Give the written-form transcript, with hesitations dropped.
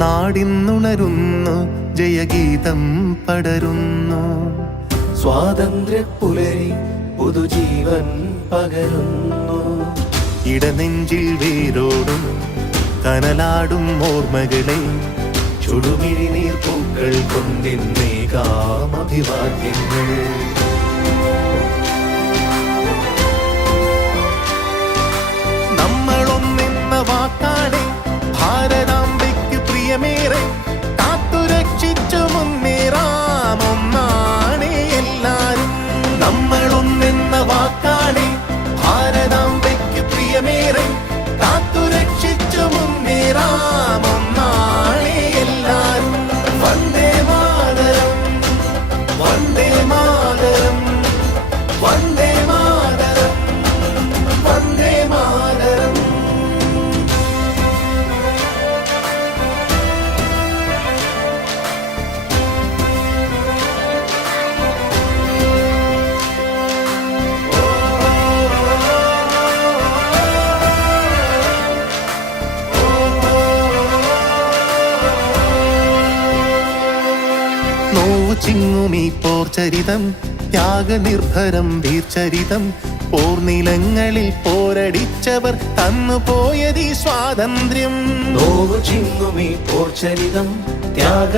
നാടിന്നുണരുന്നു, ജയഗീതം പടരുന്നു. സ്വാതന്ത്ര്യ പുലരി പുതുജീവൻ പകരുന്നു. ഇടനെഞ്ചിൽ വേരോടും കനലാടും ഓർമ്മകളെ ചുടുമിഴി നീർപ്പൂക്കൾ കൊണ്ടിന്നേകാം അഭിവാദ്യങ്ങൾ. നമ്മളൊന്നെന്ന വാക്കാടെ ഭാരതാംബയ്ക്ക് പ്രിയമേറെ കാത്തുരക്ഷിച്ചു മുന്നേറാം ഒന്നാണേ എല്ലാരും. നമ്മളൊന്നെന്ന വാക്കാടെ ഭാരതാംബയ്ക്ക് പ്രിയമേറെ കാത്തുരക്ഷിച്ചു മുന്നേറാം ഒന്നാണേ എല്ലാരും. വന്ദേ മാതരം, വന്ദേ മാതരം, വന്ദേ മാതരം, വന്ദേ മാതരം. നോവു ചിങ്ങുമീ പോർചരിതം, ത്യാഗനിർഭരം വീർചരിതം. പോർനിലങ്ങളിൽ പോരടിച്ചവർ തന്നുപോയതീ സ്വാതന്ത്ര്യം. നോവു ചിങ്ങുമീ പോർചരിതം, ത്യാഗ